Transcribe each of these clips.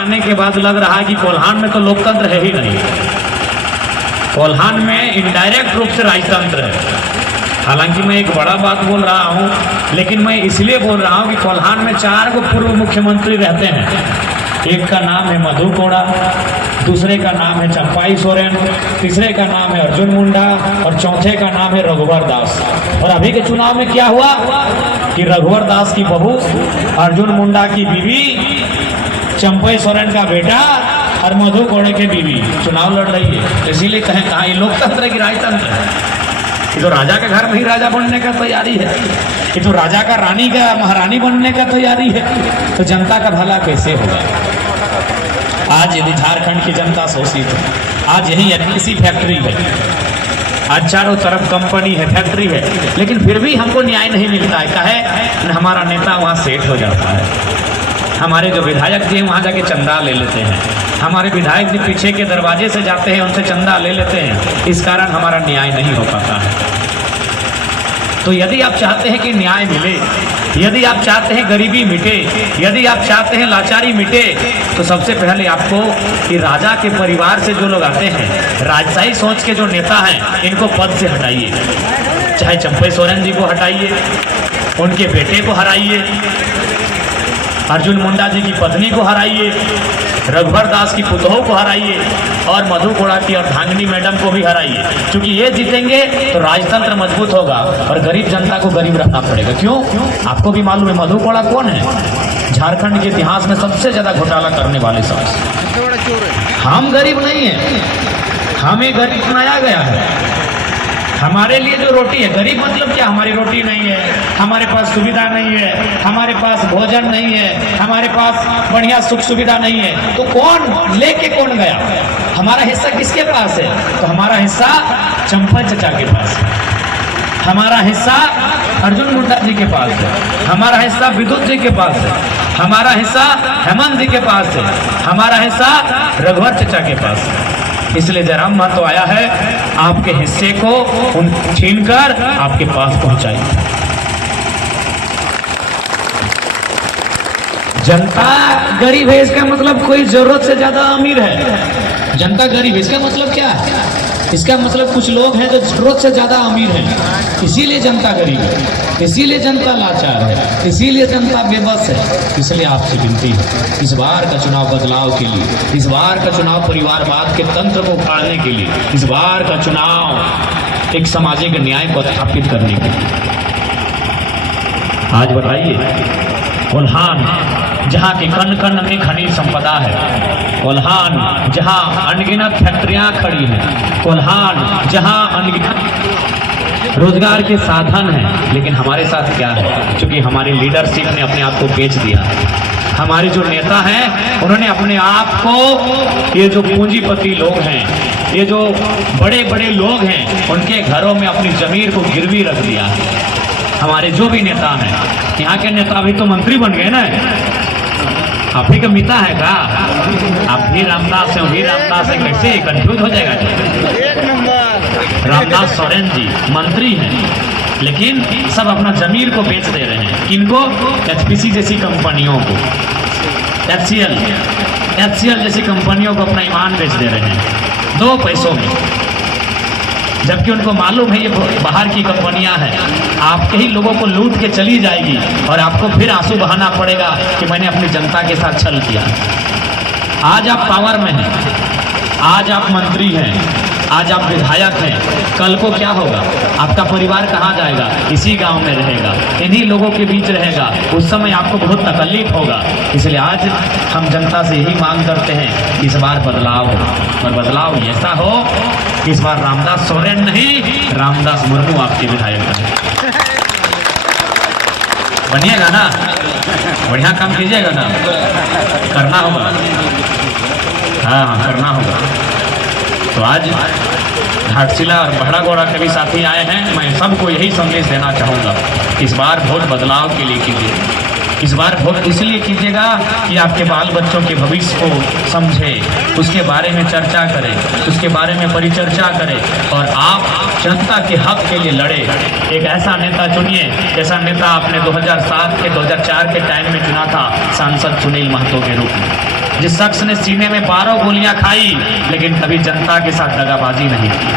आने के बाद लग रहा है कि कोल्हान में तो लोकतंत्र है ही नहीं। कोल्हान में इनडायरेक्ट रूप से राजतंत्र है। हालांकि मैं एक बड़ा बात बोल रहा हूं, लेकिन मैं इसलिए बोल रहा हूं कि कोल्हान में 4 गो पूर्व मुख्यमंत्री रहते हैं। एक का नाम है मधु कोड़ा, दूसरे का नाम है चंपाई सोरेन, तीसरे का नाम है अर्जुन मुंडा और चौथे का नाम है रघुवर दास। और अभी के चुनाव में क्या हुआ कि रघुवर दास की बहू, अर्जुन मुंडा की बीवी, चंपाई सोरेन का बेटा और मधु कोड़े के बीवी चुनाव लड़ रही है। इसीलिए कहें कहा ये लोकतंत्र की राजतंत्र है। ये तो राजा के घर में ही राजा बनने का तैयारी है, ये तो राजा का रानी का महारानी बनने का तैयारी है। तो जनता का भला कैसे होगा? आज यदि झारखंड की जनता शोषित है, आज यही एनटीपीसी फैक्ट्री है, आज चारों तरफ कंपनी है, फैक्ट्री है, लेकिन फिर भी हमको न्याय नहीं मिलता है। काहे? हमारा नेता वहाँ सेट हो जाता है, हमारे जो विधायक जी वहाँ जाके चंदा ले लेते हैं, हमारे विधायक जी पीछे के दरवाजे से जाते हैं, उनसे चंदा ले लेते हैं। इस कारण हमारा न्याय नहीं हो पाता है। तो यदि आप चाहते हैं कि न्याय मिले, यदि आप चाहते हैं गरीबी मिटे, यदि आप चाहते हैं लाचारी मिटे, तो सबसे पहले आपको कि राजा के परिवार से जो लोग आते हैं, राजशाही सोच के जो नेता हैं, इनको पद से हटाइए। चाहे चंपाई सोरेन जी को हटाइए, उनके बेटे को हराइए, अर्जुन मुंडा जी की पत्नी को हराइए, रघुवर दास की पुतोह को हराइए और मधु कोड़ा की और धांगनी मैडम को भी हराइए। क्योंकि ये जीतेंगे तो राजतंत्र मजबूत होगा और गरीब जनता को गरीब रहना पड़ेगा। क्यों? आपको भी मालूम है मधु कोड़ा कौन है? झारखंड के इतिहास में सबसे ज्यादा घोटाला करने वाले शख्स। हम गरीब नहीं है, हमें गरीब बनाया गया है। हमारे लिए जो रोटी है, गरीब मतलब क्या? हमारी रोटी नहीं है, हमारे पास सुविधा नहीं है, हमारे पास भोजन नहीं है, हमारे पास बढ़िया सुख सुविधा नहीं है, तो कौन लेके कौन गया? हमारा हिस्सा किसके पास है? तो हमारा हिस्सा चंपा चचा के पास है, हमारा हिस्सा अर्जुन मुंडा जी के पास है, हमारा हिस्सा विद्युत जी के पास है, हमारा हिस्सा हेमंत जी के पास है, हमारा हिस्सा रघुवर चचा के पास है। इसलिए जयराम महतो आया है आपके हिस्से को उन छीनकर आपके पास पहुंचाई। जनता गरीब है इसका मतलब कोई जरूरत से ज्यादा अमीर है। जनता गरीब है इसका मतलब क्या है? इसका मतलब कुछ लोग हैं जो जरूरत से ज्यादा अमीर हैं, इसीलिए जनता गरीब है, इसीलिए जनता लाचार है, इसीलिए जनता बेबस है। इसलिए आपसे विनती है, इस बार का चुनाव बदलाव के लिए, इस बार का चुनाव परिवारवाद के तंत्र को उखाड़ने के लिए, इस बार का चुनाव एक सामाजिक न्याय को स्थापित करने के लिए। आज बताइए, कोल्हान जहाँ की कण कण में खनिज संपदा है, कोल्हान जहाँ अनगिनत फैक्ट्रियाँ खड़ी हैं, कोल्हान जहाँ अनगिनत रोजगार के साधन हैं, लेकिन हमारे साथ क्या है? क्योंकि हमारी लीडरशिप ने अपने आप को बेच दिया है। हमारे जो नेता हैं उन्होंने अपने आप को, ये जो पूंजीपति लोग हैं, ये जो बड़े बड़े लोग हैं, उनके घरों में अपनी जमीर को गिरवी रख दिया है। हमारे जो भी नेता हैं, यहाँ के नेता अभी तो मंत्री बन गए ना, आप ही का मिता है का? आप भी रामदास से, वही रामदास से, कैसे कंफ्यूज हो जाएगा? एक नंबर रामदास सोरेन जी मंत्री हैं, लेकिन सब अपना जमीर को बेच दे रहे हैं। किनको? एचपीसी जैसी कंपनियों को, एचसीएल जैसी कंपनियों को अपना ईमान बेच दे रहे हैं 2 पैसों में। जबकि उनको मालूम है ये बाहर की कंपनियां हैं, आपके ही लोगों को लूट के चली जाएगी और आपको फिर आंसू बहाना पड़ेगा कि मैंने अपनी जनता के साथ छल किया। आज आप पावर में हैं, आज आप मंत्री हैं, आज आप विधायक हैं, कल को क्या होगा? आपका परिवार कहाँ जाएगा? इसी गांव में रहेगा, इन्हीं लोगों के बीच रहेगा, उस समय आपको बहुत तकलीफ होगा। इसलिए आज हम जनता से यही मांग करते हैं कि इस बार बदलाव हो, और बदलाव ऐसा हो कि इस बार रामदास सोरेन नहीं, रामदास मुर्मू आपके विधायक बने। बनिएगा ना? बढ़िया काम कीजिएगा ना? करना होगा, हाँ करना होगा। तो आज घाटशिला और बहरागोड़ा के भी साथी आए हैं। मैं सबको यही संदेश देना चाहूँगा, इस बार वोट बदलाव के लिए कीजिए। इस बार वोट इसलिए कीजिएगा कि आपके बाल बच्चों के भविष्य को समझे, उसके बारे में चर्चा करें, उसके बारे में परिचर्चा करें और आप जनता के हक के लिए लड़े। एक ऐसा नेता चुनिए जैसा नेता आपने 2007 के 2004 के टाइम में चुना था, सांसद सुनील महतो के रूप में। जिस शख्स ने सीने में 12 गोलियां खाई लेकिन कभी जनता के साथ दगाबाजी नहीं की।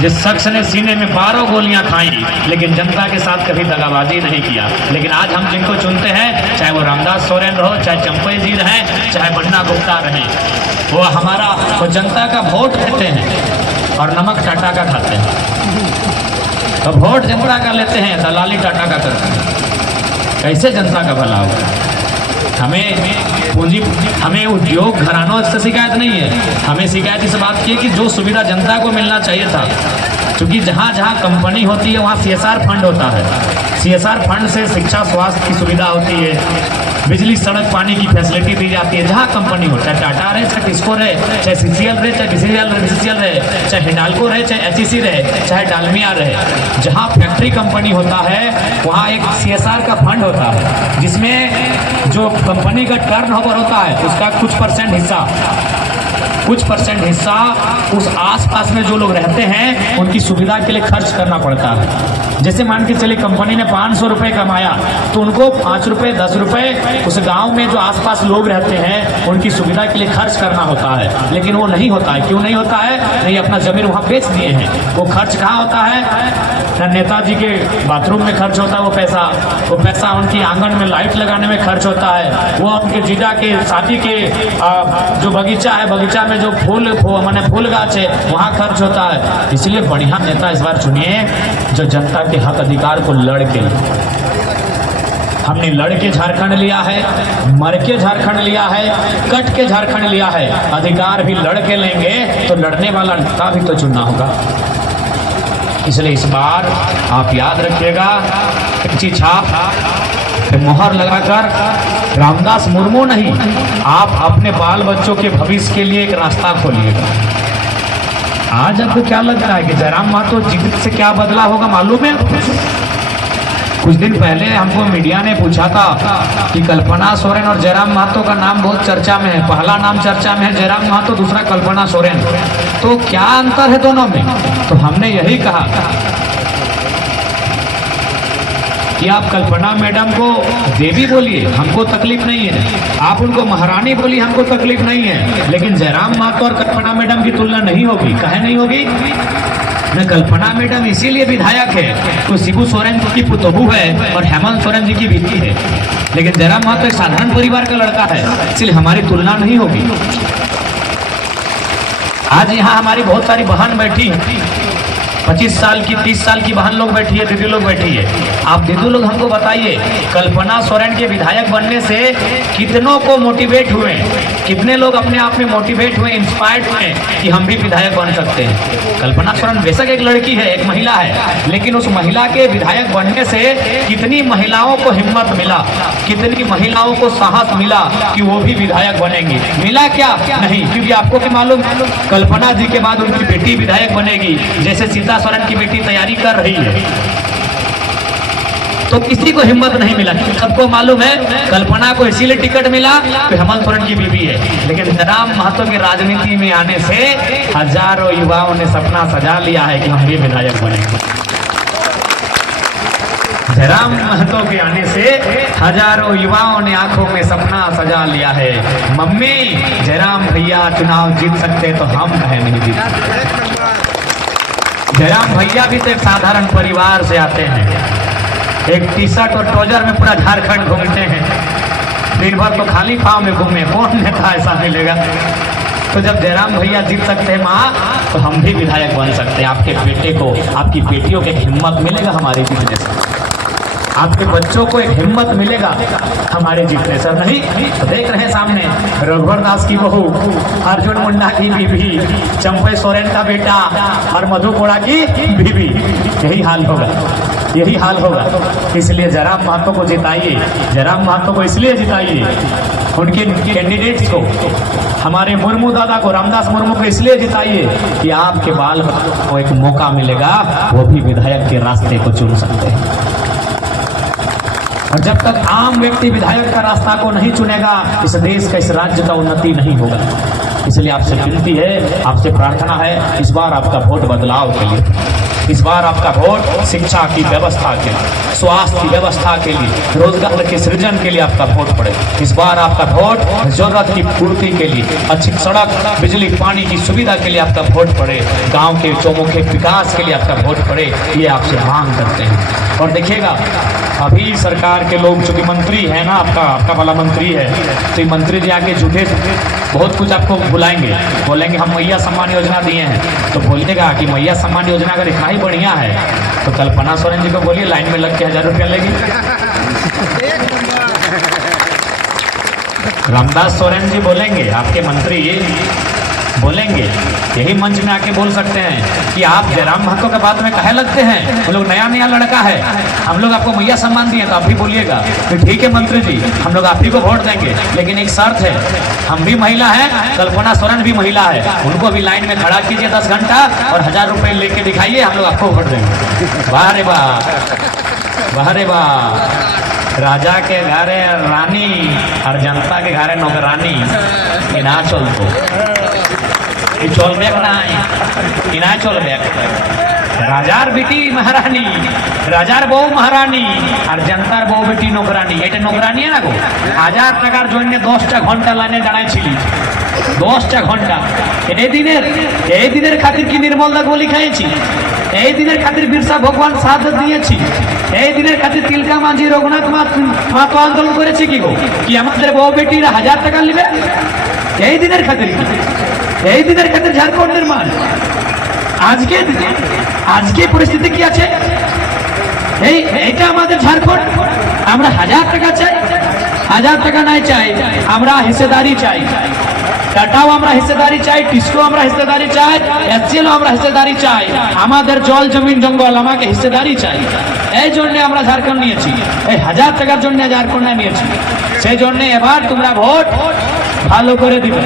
जिस शख्स ने सीने में 12 गोलियां खाई लेकिन जनता के साथ कभी दगाबाजी नहीं किया। लेकिन आज हम जिनको चुनते हैं, चाहे वो रामदास सोरेन रहो, चाहे चंपई जी रहे, चाहे बन्ना गुप्ता रहे, वो जनता का वोट देते हैं और नमक टाटा का खाते हैं। तो वोट जनता का लेते हैं, दलाली टाटा का करते हैं। कैसे जनता का भला होगा? हमें उद्योग घरानों से शिकायत नहीं है, हमें शिकायत इस बात की है कि जो सुविधा जनता को मिलना चाहिए था, क्योंकि जहाँ जहाँ कंपनी होती है वहाँ CSR फंड होता है। CSR फंड से शिक्षा स्वास्थ्य की सुविधा होती है, बिजली सड़क पानी की फैसिलिटी दी जाती है। जहाँ कंपनी हो, चाहे टाटा रहे, चाहे टिस्को रहे, चाहे CCL रहे, चाहे BCCL रहे, चाहे हिंडाल्को रहे, चाहे HEC रहे, चाहे डालमिया रहे, जहाँ फैक्ट्री कंपनी होता है वहाँ एक CSR का फंड होता है, जिसमें जो कंपनी का टर्नओवर होता है उसका कुछ परसेंट हिस्सा उस आसपास में जो लोग रहते हैं उनकी सुविधा के लिए खर्च करना पड़ता है। जैसे मान के चलिए कंपनी ने 500 रुपये कमाया तो उनको 5 रुपये 10 रुपये उस गांव में जो आसपास लोग रहते हैं उनकी सुविधा के लिए खर्च करना होता है। लेकिन वो नहीं होता है। क्यों नहीं होता है? नहीं, अपना जमीन वहाँ बेच दिए हैं। वो खर्च कहाँ होता है? नेताजी के बाथरूम में खर्च होता है वो पैसा उनकी आंगन में लाइट लगाने में खर्च होता है, वो उनके जीजा के शादी के जो बगीचा है, बगीचा में जो फूल गाछ है वहाँ खर्च होता है। इसलिए बढ़िया नेता इस बार चुनिए जो जनता के हक अधिकार को लड़ के, हमने लड़ के झारखंड लिया है, मर के झारखंड लिया है, कट के झारखंड लिया है। अधिकार भी लड़ के लेंगे तो लड़ने वाला नेता भी तो चुनना होगा। इसलिए इस बार आप याद रखिएगा, कच्ची छाप पे मोहर लगाकर रामदास मुर्मू नहीं, आप अपने बाल बच्चों के भविष्य के लिए एक रास्ता खोलिएगा। आज आपको क्या लगता है कि जयराम महतो जीत से क्या बदला होगा मालूम है? कुछ दिन पहले हमको मीडिया ने पूछा था कि कल्पना सोरेन और जयराम महतो का नाम बहुत चर्चा में है। पहला नाम चर्चा में है जयराम महतो, दूसरा कल्पना सोरेन, तो क्या अंतर है दोनों में? तो हमने यही कहा कि आप कल्पना मैडम को देवी बोलिए, हमको तकलीफ नहीं है। आप उनको महारानी बोलिए, हमको तकलीफ नहीं है। लेकिन जयराम महतो और कल्पना मैडम की तुलना नहीं होगी। काहे नहीं होगी? मैं कल्पना मैडम इसीलिए विधायक है तो शिबू सोरेन जी की पुतोहू है और हेमंत सोरेन जी की बेटी है। लेकिन जयराम महतो एक साधारण परिवार का लड़का है, इसलिए हमारी तुलना नहीं होगी। आज यहाँ हमारी बहुत सारी बहन बैठी है, 25 साल की 30 साल की बहन लोग बैठी है, दीदी लोग बैठी है। आप दीदी लोग हमको बताइए, कल्पना सोरेन के विधायक बनने से कितनों को मोटिवेट हुए, कितने लोग अपने आप में मोटिवेट हुए, इंस्पायर्ड हुए कि हम भी विधायक बन सकते हैं। कल्पना सोरेन बेशक एक लड़की है, एक महिला है, लेकिन उस महिला के विधायक बनने से कितनी महिलाओं को हिम्मत मिला, कितनी महिलाओं को साहस मिला कि वो भी विधायक बनेंगी। मिला क्या? नहीं, क्योंकि आपको क्या मालूम, कल्पना जी के बाद उनकी बेटी विधायक बनेगी, जैसे सीता सोरेन की बेटी तैयारी कर रही है। तो किसी को हिम्मत नहीं मिला। सबको मालूम है कल्पना को इसीलिए टिकट मिला कि हेमंत सोरेन की बीवी है। लेकिन जयराम महतो के राजनीति में आने से हजारों युवाओं ने सपना सजा लिया है कि हम भी विधायक बनेंगे। जयराम महतो के आने से हजारों युवाओं ने आंखों में सपना सजा लिया है, मम्मी जयराम भैया चुनाव जीत सकते तो हम कहे नहीं जीत सकते। जयराम भैया भी तो एक साधारण परिवार से आते हैं, एक टी-शर्ट और ट्राउजर में पूरा झारखंड घूमते हैं, दिन भर तो खाली पाँव में घूमे, कौन नेता ऐसा मिलेगा? तो जब जयराम भैया जीत सकते हैं माँ, तो हम भी विधायक बन सकते हैं। आपके बेटे को, आपकी बेटियों को हिम्मत मिलेगा हमारे जीतने से, आपके बच्चों को एक हिम्मत मिलेगा हमारे जीतने से। नहीं तो देख रहे हैं सामने रघुवर दास की बहू, अर्जुन मुंडा की बीवी, चंपई सोरेन का बेटा और मधु कोड़ा की बीवी, यही हाल होगा, यही हाल होगा। इसलिए जयराम महतो को जिताइए, जयराम महतो को इसलिए जिताइए, उनके कैंडिडेट्स को, हमारे मुर्मू दादा को, रामदास मुर्मू को इसलिए जिताइए कि आपके बाल को एक मौका मिलेगा, वो भी विधायक के रास्ते को चुन सकते हैं। और जब तक आम व्यक्ति विधायक का रास्ता को नहीं चुनेगा, इस देश का, इस राज्य का उन्नति नहीं होगा। इसलिए आपसे विनती है, आपसे प्रार्थना है, इस बार आपका वोट बदलाव के लिए। इस बार आपका वोट शिक्षा की व्यवस्था के लिए, स्वास्थ्य की व्यवस्था के लिए, रोजगार के सृजन के लिए आपका वोट पड़े। इस बार आपका वोट जरूरत की पूर्ति के लिए, अच्छी सड़क, बिजली, पानी की सुविधा के लिए आपका वोट पड़े, गांव के चौमुखे विकास के लिए आपका वोट पड़े, ये आपसे मांग करते हैं। और देखिएगा, अभी सरकार के लोग, चूंकि मंत्री है ना, आपका वाला मंत्री है, तो ये मंत्री जी आके झूठे बहुत कुछ आपको बुलाएंगे, बोलेंगे हम मैया सम्मान योजना दिए हैं, तो बोलिएगा कि मैया सम्मान योजना अगर इतना ही बढ़िया है तो कल्पना सोरेन जी को बोलिए लाइन में लग के 1000 रुपया लेगी। रामदास सोरेन जी बोलेंगे, आपके मंत्री बोलेंगे, यही मंच में आके बोल सकते हैं कि आप जयराम महतो के बात में कहे लगते हैं, हम लोग नया नया लड़का है, हम लोग आपको मैया सम्मान दिए, तो आप भी बोलिएगा कि ठीक है मंत्री जी, हम लोग आप ही को वोट देंगे, लेकिन एक शर्त है, हम भी महिला हैं, कल्पना सोरेन भी महिला है, उनको भी लाइन में खड़ा कीजिए 10 घंटा और 1000 रुपये लेके दिखाइए, हम लोग आपको वोट देंगे। वाह रे वाह, वाह रे वाह। राजा के घरे रानी और जनता के घरे नौकरानी, इना चलतो चलबे इना चलबे। राजार बेटी महारानी, राजार बहू महारानी और जनतार बहू बेटी नौकरानी, এটা নৌকরানি না গো। 1000 টাকার জন্য 10টা ঘন্টা লাইনে দাঁড়াইছিলি, 10টা ঘন্টা। এই দিনের খাতির কি নির্মলদা গোলি খাইছি, এই দিনের খাতির বিরসা ভগবান শাহাদত দিয়েছি, এই দিনের খাতির তিলকা মাঝি রঘুনাথ মাতো আন্দোলন করেছে কি গো, কি আমাদের বউ বেটিরা 1000 টাকা নেবে এই দিনের খাতির? এই দিনের খাতির ঝাড়খণ্ডের মান আজকে পরিস্থিতি কি আছে? এইটা আমাদের ঝাড়খণ্ড। আমরা 1000 টাকা চাই, 1000 টাকা নাই চাই, আমরা হিস্সেদারি চাই। টাটাও আমরা হিস্সেদারি চাই, টিসকো আমরা হিস্সেদারি চাই, এসএলও আমরা হিস্সেদারি চাই। আমাদের জল জমিন জঙ্গল আমাকে হিস্সেদারি চাই। এই জন্য আমরা ঝাড়খণ্ড নিয়েছি, এই 1000 টাকার জন্য ঝাড়খণ্ড নিয়েছি। সেই জন্য এবার তোমরা ভোট ভালো করে দিবে।